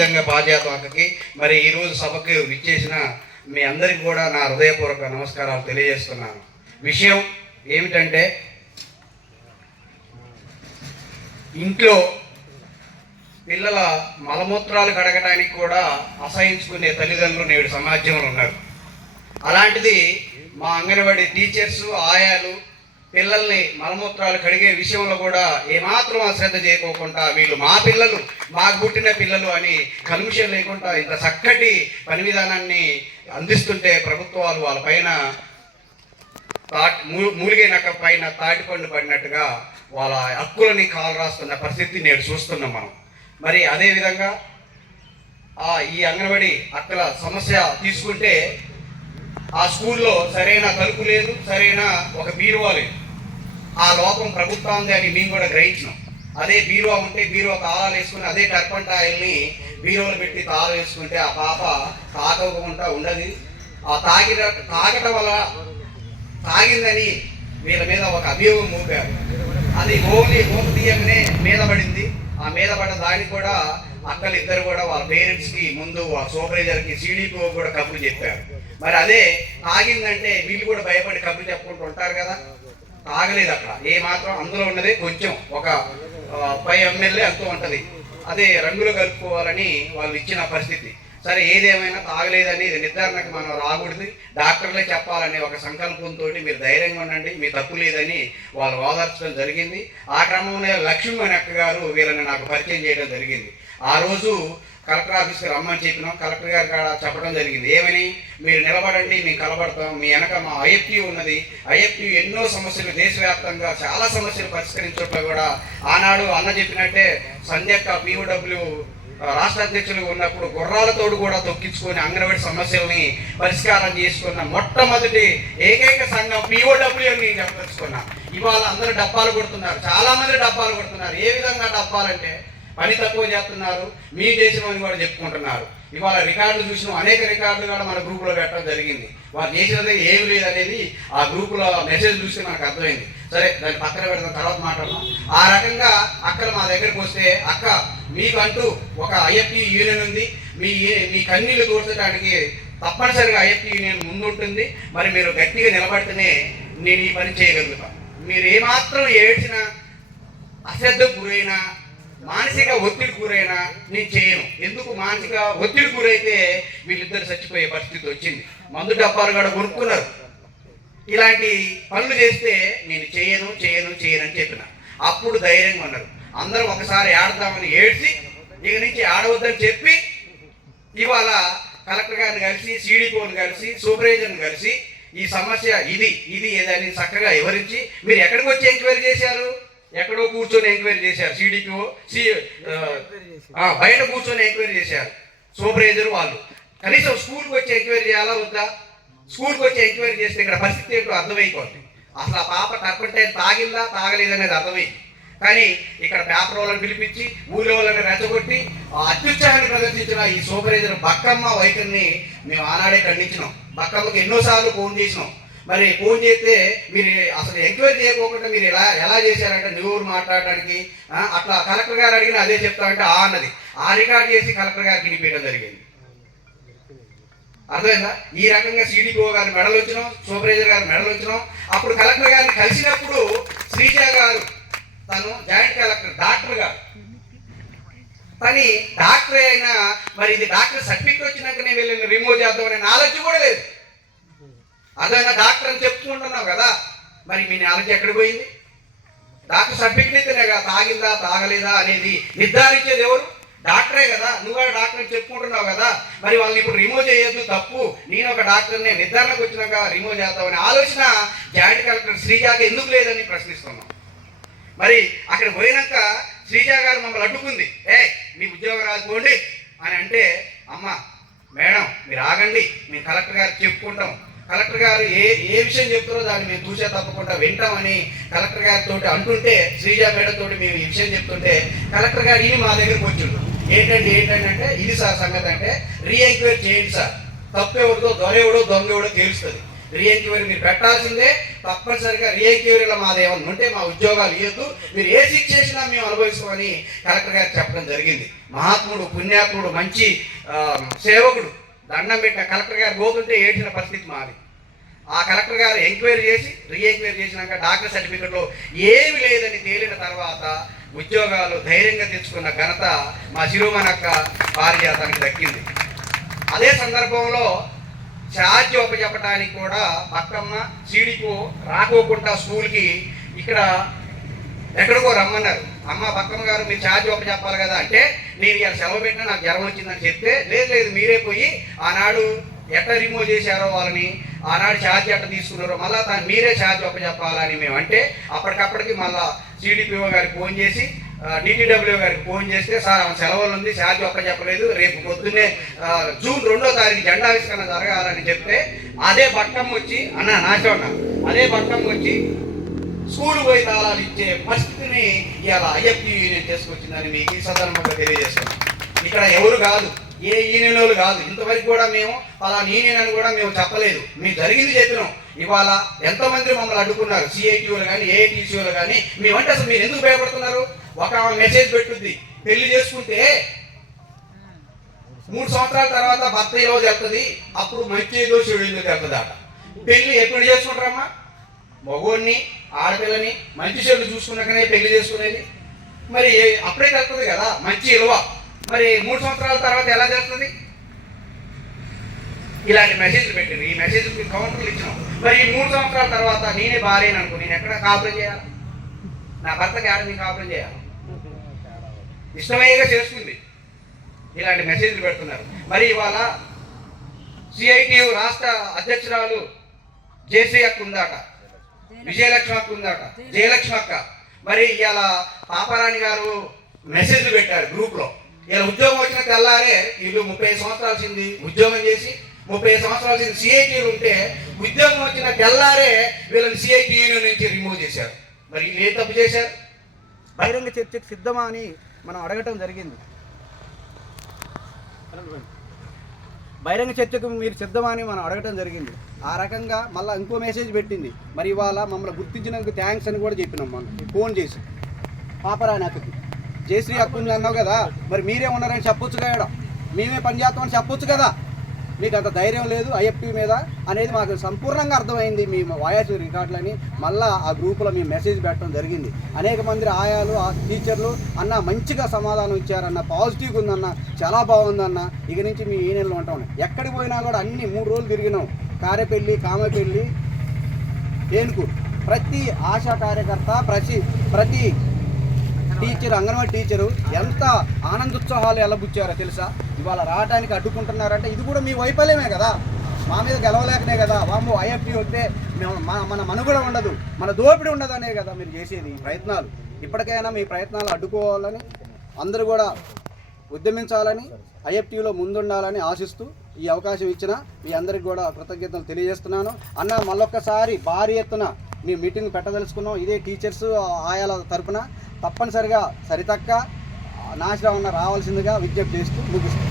నిజంగా మరి ఈరోజు సభకు విచ్చేసిన మీ అందరికి కూడా నా హృదయపూర్వక నమస్కారాలు తెలియజేస్తున్నాను. విషయం ఏమిటంటే ఇంట్లో పిల్లల మలమూత్రాలు కడగడానికి కూడా అసహించుకునే తల్లిదండ్రులు నేడు సమాజంలో ఉన్నారు. అలాంటిది మా అంగన్వాడీ టీచర్స్ ఆయాలు పిల్లల్ని మలమూత్రాలు కడిగే విషయంలో కూడా ఏమాత్రం అశ్రద్ధ చేయకోకుండా వీళ్ళు మా పిల్లలు మాకు పుట్టిన పిల్లలు అని కల్మిషన్ లేకుండా ఇంత చక్కటి పని విధానాన్ని అందిస్తుంటే ప్రభుత్వాలు వాళ్ళ పైన తాటి మూ- మూలిగే నక్క పైన తాటిపండు పడినట్టుగా వాళ్ళ హక్కులని కాలు రాస్తున్న పరిస్థితి నేడు చూస్తున్నాం మనం. మరి అదేవిధంగా ఆ ఈ అంగన్వాడీ అక్కల సమస్య తీసుకుంటే ఆ స్కూల్లో సరైన తలుపు లేదు సరైన ఒక బీరువా లేదు. ఆ లోపం ప్రభుత్వం అని మేము కూడా గ్రహించినాం. అదే బీరువా ఉంటే బీరువా తాళాలు వేసుకుని అదే టర్పంటాయిల్ని బీరువాలు పెట్టి తాళం వేసుకుంటే ఆ పాప తాగకుండా ఉండదు. ఆ తాగి తాగటం వల్ల తాగిందని వీళ్ళ మీద ఒక అభియోగం మోపారు. అది ఓన్లీ ఓటు తీయగానే మీద పడింది. ఆ మీద పడ్డ దానికి కూడా అక్కలు ఇద్దరు కూడా వాళ్ళ పేరెంట్స్కి ముందు వాళ్ళ సూపర్వైజర్కి సీడీపీ కూడా కబుర్లు చెప్పారు. మరి అదే ఆగిందంటే వీళ్ళు కూడా భయపడి కబుర్లు చెప్పుకుంటూ ఉంటారు కదా. ఆగలేదు అక్కడ. ఏ మాత్రం అందులో ఉన్నది కొంచెం ఒక పై ఎమ్మెల్యే అంతూ ఉంటుంది. అదే రంగులు కలుపుకోవాలని వాళ్ళు ఇచ్చిన పరిస్థితి. సరే ఏదేమైనా తాగలేదని ఇది నిర్ధారణకు మనం రాకూడదు. డాక్టర్లే చెప్పాలనే ఒక సంకల్పంతో మీరు ధైర్యంగా ఉండండి. మీ తప్పు లేదని వాళ్ళు ఓదార్చడం జరిగింది. ఆ క్రమంలో లక్ష్మీమణి అక్క గారు వీళ్ళని నాకు పరిచయం చేయడం జరిగింది. ఆ రోజు కలెక్టర్ ఆఫీస్కి రమ్మని చెప్పినాం. కలెక్టర్ గారు కాడ చెప్పడం జరిగింది. ఏమని? మీరు నిలబడండి మేము కలబడతాం. మీ వెనక మా ఐఎఫ్టీ ఉన్నది. ఐఎఫ్టీ ఎన్నో సమస్యలు దేశవ్యాప్తంగా చాలా సమస్యలు పరిష్కరించట్లో కూడా ఆనాడు అన్న చెప్పినట్టే సంధ్యక్క పీఓడబ్ల్యూ రాష్ట్ర అధ్యక్షులు ఉన్నప్పుడు గుర్రాలతోడు కూడా తొక్కించుకొని అంగన్వాడి సమస్యల్ని పరిష్కారం చేసుకున్న మొట్టమొదటి ఏకైక సంఘం పిఓడబ్ల్యూ అని నేను చెప్పదలుచుకున్నా. ఇవాళ అందరూ డబ్బాలు కొడుతున్నారు. చాలా మంది డబ్బాలు కొడుతున్నారు. ఏ విధంగా డబ్బాలంటే పని తక్కువ చేస్తున్నారు. మీ చేసినవని కూడా చెప్పుకుంటున్నారు. ఇవాళ రికార్డులు చూసిన. అనేక రికార్డులు కూడా మన గ్రూపులో పెట్టడం జరిగింది. వారు చేసినది ఏమి లేదు అనేది ఆ గ్రూపులో మెసేజ్ చూస్తే మనకు అర్థమైంది. సరే దాన్ని పక్కన పెడతాం తర్వాత మాట్లాడదాం. ఆ రకంగా అక్కడ మా దగ్గరికి వస్తే అక్క మీకంటూ ఒక ఐఎఫ్టీ యూనియన్ ఉంది. మీ మీ కన్నీళ్ళు తోర్చడానికి తప్పనిసరిగా ఐఎఫ్టీ యూనియన్ ముందుంటుంది. మరి మీరు గట్టిగా నిలబడితేనే నేను ఈ పని చేయగలుగుతాను మీరు ఏమాత్రం ఏడ్చిన అశ్రద్ధకు గురైనా మానసిక ఒత్తిడి గురైనా నేను చేయను. ఎందుకు మానసిక ఒత్తిడి గురైతే వీళ్ళిద్దరు చచ్చిపోయే పరిస్థితి వచ్చింది. మందు డబ్బాలు కూడా కొనుక్కున్నారు. ఇలాంటి పనులు చేస్తే నేను చేయను చేయను చేయను అని చెప్పిన. అప్పుడు ధైర్యంగా ఉన్నారు. అందరూ ఒకసారి ఆడదామని ఏడ్చి ఇక నుంచి ఆడవద్దని చెప్పి ఇవాళ కలెక్టర్ గారిని కలిసి సీడీపోని కలిసి సూపర్వైజర్ని కలిసి ఈ సమస్య ఇది ఇది ఏదని చక్కగా వివరించి మీరు ఎక్కడికి వచ్చి ఎంక్వైరీ చేశారు? ఎక్కడో కూర్చొని ఎంక్వైరీ చేశారు. సిడిపిఓ సి బయట కూర్చొని ఎంక్వైరీ చేశారు. సూపర్వైజర్ వాళ్ళు. కనీసం స్కూల్కి వచ్చి ఎంక్వైరీ చేయాలా వద్దా? స్కూల్కి వచ్చి ఎంక్వైరీ చేస్తే ఇక్కడ పరిస్థితి ఏంటో అర్థమైపోతుంది అసలు ఆ పాప టర్పంటైన్ తాగిందా తాగలేదనేది అర్థమైంది. కానీ ఇక్కడ పేపర్ వాళ్ళని పిలిపించి ఊళ్ళో వాళ్ళని రెచ్చగొట్టి అత్యుత్సాహాన్ని ప్రదర్శించిన ఈ సూపర్వైజర్ బక్కమ్మ వైఖరిని మేము ఆనాడే ఖండించినాం. బక్కమ్మకి ఎన్నోసార్లు ఫోన్ చేసినాం. మరి ఫోన్ చేస్తే మీరు అసలు ఎంక్వైరీ చేయకోకుండా మీరు ఎలా ఎలా చేశారంటే నువ్వు మాట్లాడడానికి అట్లా కలెక్టర్ గారు అడిగిన అదే చెప్తామంటే ఆ అన్నది. ఆ రికార్డ్ చేసి కలెక్టర్ గారికి వినిపించడం జరిగింది. అర్థమైందా? ఈ రకంగా సిడిపిఓ గారి మెడలు వచ్చినాం సూపర్వైజర్ గారు మెడలు వచ్చినాం అప్పుడు కలెక్టర్ గారిని కలిసినప్పుడు శ్రీజ గారు తను జాయింట్ కలెక్టర్ డాక్టర్ గారు. కానీ డాక్టర్ అయినా మరి ఇది డాక్టర్ సర్టిఫికేట్ వచ్చినాకనే వెళ్ళిన రిమూవ్ చేద్దామనే నాలెడ్జ్ కూడా లేదు. అదైనా డాక్టర్ అని చెప్తూ ఉంటున్నావు కదా. మరి మీ నాలెడ్జ్ ఎక్కడ పోయింది? డాక్టర్ సర్టిఫికేట్ అయితేనే కదా తాగిందా తాగలేదా అనేది నిర్ధారించేది ఎవరు? డాక్టరే కదా. నువ్వు కూడా డాక్టర్ అని చెప్పుకుంటున్నావు కదా. మరి వాళ్ళని ఇప్పుడు రిమూవ్ చేయొద్దు తప్పు. నేను ఒక డాక్టర్ని నిర్ధారణకు వచ్చినాక రిమూవ్ చేద్దామని ఆలోచన జాయింట్ కలెక్టర్ శ్రీజాకి ఎందుకు లేదని ప్రశ్నిస్తున్నాం. మరి అక్కడ పోయినాక శ్రీజ గారు మమ్మల్ని అడ్డుకుంది. ఏ మీ ఉద్యోగం రాకపోండి. అని అంటే అమ్మ మేడం మీరు ఆగండి. మేము కలెక్టర్ గారు చెప్పుకుంటాం. కలెక్టర్ గారు ఏ ఏ విషయం చెప్తారో దాన్ని మేము చూసే తప్పకుండా వింటామని కలెక్టర్ గారితో అంటుంటే శ్రీజ మేడం మేము ఈ విషయం చెప్తుంటే కలెక్టర్ గారు ఇది మా దగ్గరకు వచ్చిండు. ఏంటంటే ఏంటంటే ఇది సార్ సంగతి అంటే రీఎంక్వైరీ చేయండి సార్. తప్పు దొరెవడో దొంగ ఎవడో తెలుస్తుంది. రీఎంక్వైరీ మీరు పెట్టాల్సిందే తప్పనిసరిగా రీఎంక్వైరీలో మాది ఏమన్నా ఉంటే మా ఉద్యోగాలు ఇవ్వద్దు మీరు ఏ శిక్ష చేసినా మేము అనుభవిస్తామని కలెక్టర్ గారు చెప్పడం జరిగింది. మహాత్ముడు పుణ్యాత్ముడు మంచి సేవకుడు. దండం పెట్టిన కలెక్టర్ గారు పోతుంటే ఏడ్చిన పరిస్థితి మాది. ఆ కలెక్టర్ గారు ఎంక్వైరీ చేసి రీ ఎంక్వైరీ చేసినాక డాక్టర్ సర్టిఫికెట్లో ఏమి లేదని తేలిన తర్వాత ఉద్యోగాలు ధైర్యంగా తెచ్చుకున్న ఘనత మా శిరోమణక్క పారిజాతానికి దక్కింది. అదే సందర్భంలో ఛార్జ్ చెప్పడానికి కూడా పక్కమ్మ సీడీకు రాకోకుండా స్కూల్కి ఇక్కడ ఎక్కడికో రమ్మన్నారు. అమ్మ పక్కమ్మ గారు మీరు ఛార్జ్ చెప్పాలి కదా అంటే నేను ఇలా సెలవు పెట్టినా నాకు జ్వరం వచ్చిందని చెప్తే లేదు లేదు మీరే పోయి ఆనాడు ఎట్లా రిమూవ్ చేశారో వాళ్ళని ఆనాడు ఛార్జ్ ఎట్లా తీసుకున్నారో మళ్ళీ దాన్ని మీరే ఛార్జ్ చెప్పాలని మేము అంటే అప్పటికప్పటికి మళ్ళా సిడిపిఓ గారికి ఫోన్ చేసి డిటిడబ్ల్యూ గారికి ఫోన్ చేస్తే సార్ ఆమె సెలవులు ఉంది ఛార్జ్ చెప్పలేదు రేపు పొద్దున్నే జూన్ రెండో తారీఖు జెండావిష్కరణ జరగాలని చెప్తే అదే బట్టం వచ్చి అన్న నాశం అదే బట్టం వచ్చి స్కూల్ పోయి తాళాలు ఇచ్చే పరిస్థితిని ఇలా ఐఎఫ్టీ యూనియన్ తీసుకొచ్చిందని మీకు ఈ సందర్భంగా తెలియజేస్తున్నాం. ఇక్కడ ఎవరు కాదు ఏ యూనియన్ వాళ్ళు కాదు. ఇంతవరకు కూడా మేము అలా యూనియన్ అని కూడా మేము చెప్పలేదు. మేము జరిగింది చెప్పినాం ఇవాళ ఎంతమంది మమ్మల్ని అడ్డుకున్నారు. సిఐటీఓలు కానీ ఏఐటీసీఓలు కానీ. మేమంటే అసలు మీరు ఎందుకు భయపడుతున్నారు? ఒక మెసేజ్ పెట్టుద్ది. పెళ్ళి చేసుకుంటే మూడు సంవత్సరాల తర్వాత భర్త ఈరోజు వెళ్తుంది. అప్పుడు మంచి ఏదో చెడు ఎందుకు వెళ్తుంది అట. పెళ్ళి ఎప్పుడు చేసుకుంటారమ్మా? మగోడిని ఆడపిల్లని మంచి చెడు చూసుకున్నాకనే పెళ్ళి చేసుకునేది. మరి అప్పుడే కలుగుతుంది కదా మంచి విలువ మరి మూడు సంవత్సరాల తర్వాత ఎలా చేస్తుంది? ఇలాంటి మెసేజ్లు పెట్టింది. ఈ మెసేజ్ కౌంటర్లు ఇచ్చినాం. మరి ఈ మూడు సంవత్సరాల తర్వాత నేనే భార్యను అనుకో నేను ఎక్కడ కాపురం చేయాలి? నా భర్తకి ఆడ నేను కాపురం చేయాలి? ఇష్టమయ్యేగా చేస్తుంది. ఇలాంటి మెసేజ్లు పెడుతున్నారు. మరి ఇవాళ సిఐటియు రాష్ట్ర అధ్యక్షురాలు జేసీ అక్క ఉందాట. విజయలక్ష్మి అక్క ఉందాట జయలక్ష్మి అక్క మరి ఇవాళ పాపారాణి గారు మెసేజ్ పెట్టారు గ్రూప్లో ఇలా ఉద్యోగం వచ్చిన తెల్లారే వీళ్ళు ముప్పై ఐదు సంవత్సరాలు చింది ఉద్యోగం చేసి ముప్పై సంవత్సరాలు సిఐటీలు ఉంటే ఉద్యోగం వచ్చిన తెల్లారే వీళ్ళని సిఐటి యూనియన్ నుంచి రిమూవ్ చేశారు. మరి ఏం తప్పు చేశారు? బహిరంగ చర్చకు సిద్ధమా అని మనం అడగటం జరిగింది. బహిరంగ చర్చకు మీరు సిద్ధమా అని మనం అడగటం జరిగింది. ఆ రకంగా మళ్ళీ ఇంకో మెసేజ్ పెట్టింది. మరి ఇవాళ మమ్మల్ని గుర్తించినందుకు థ్యాంక్స్ అని కూడా చెప్పినాం మనం ఫోన్ చేసి. పాపరాని అక్కకి జయశ్రీ అక్క అన్నావు కదా మరి మీరే ఉన్నారని చెప్పొచ్చు కదా మేమే పని చేస్తామని చెప్పొచ్చు కదా. మీకు అంత ధైర్యం లేదు ఐఎఫ్టీ మీద అనేది మాకు సంపూర్ణంగా అర్థమైంది మీ వాయిస్ రికార్డులని. మళ్ళా ఆ గ్రూపులో మేము మెసేజ్ పెట్టడం జరిగింది. అనేక మంది ఆయాలు ఆ టీచర్లు అన్న మంచిగా సమాధానం ఇచ్చారన్న పాజిటివ్గా ఉందన్న చాలా బాగుందన్న ఇక నుంచి మీ ఈ నెలలో ఉంటాం ఎక్కడికి పోయినా కూడా అన్ని మూడు రోజులు తిరిగినాం. కారెపల్లి కామపల్లి ఏనుకూరు ప్రతి ఆశా కార్యకర్త ప్రతి ప్రతి టీచర్ అంగన్వాడీ టీచరు ఎంత ఆనందోత్సాహాలు ఎలబుచ్చారో తెలుసా? ఇవాళ రావడానికి అడ్డుకుంటున్నారంటే ఇది కూడా మీ వైఫల్యమే కదా. మా మీద గెలవలేకనే కదా. వాము ఐఎఫ్టీ వస్తే మేము మన మన మనుగడ ఉండదు మన దోపిడి ఉండదనే కదా మీరు చేసేది ప్రయత్నాలు. ఇప్పటికైనా మీ ప్రయత్నాలు అడ్డుకోవాలని అందరూ కూడా ఉద్యమించాలని ఐఎఫ్టీలో ముందుండాలని ఆశిస్తూ ఈ అవకాశం ఇచ్చిన మీ అందరికి కూడా కృతజ్ఞతలు తెలియజేస్తున్నాను. అన్న మళ్ళొక్కసారి భారీ ఎత్తున మీ మీటింగ్ పెట్టదలుచుకున్నాం. ఇదే టీచర్స్ ఆయాల తరపున. తప్పనిసరిగా సరితక్క నాశనం ఉన్న రావాల్సిందిగా విజ్ఞప్తి చేస్తూ ముగిస్తాం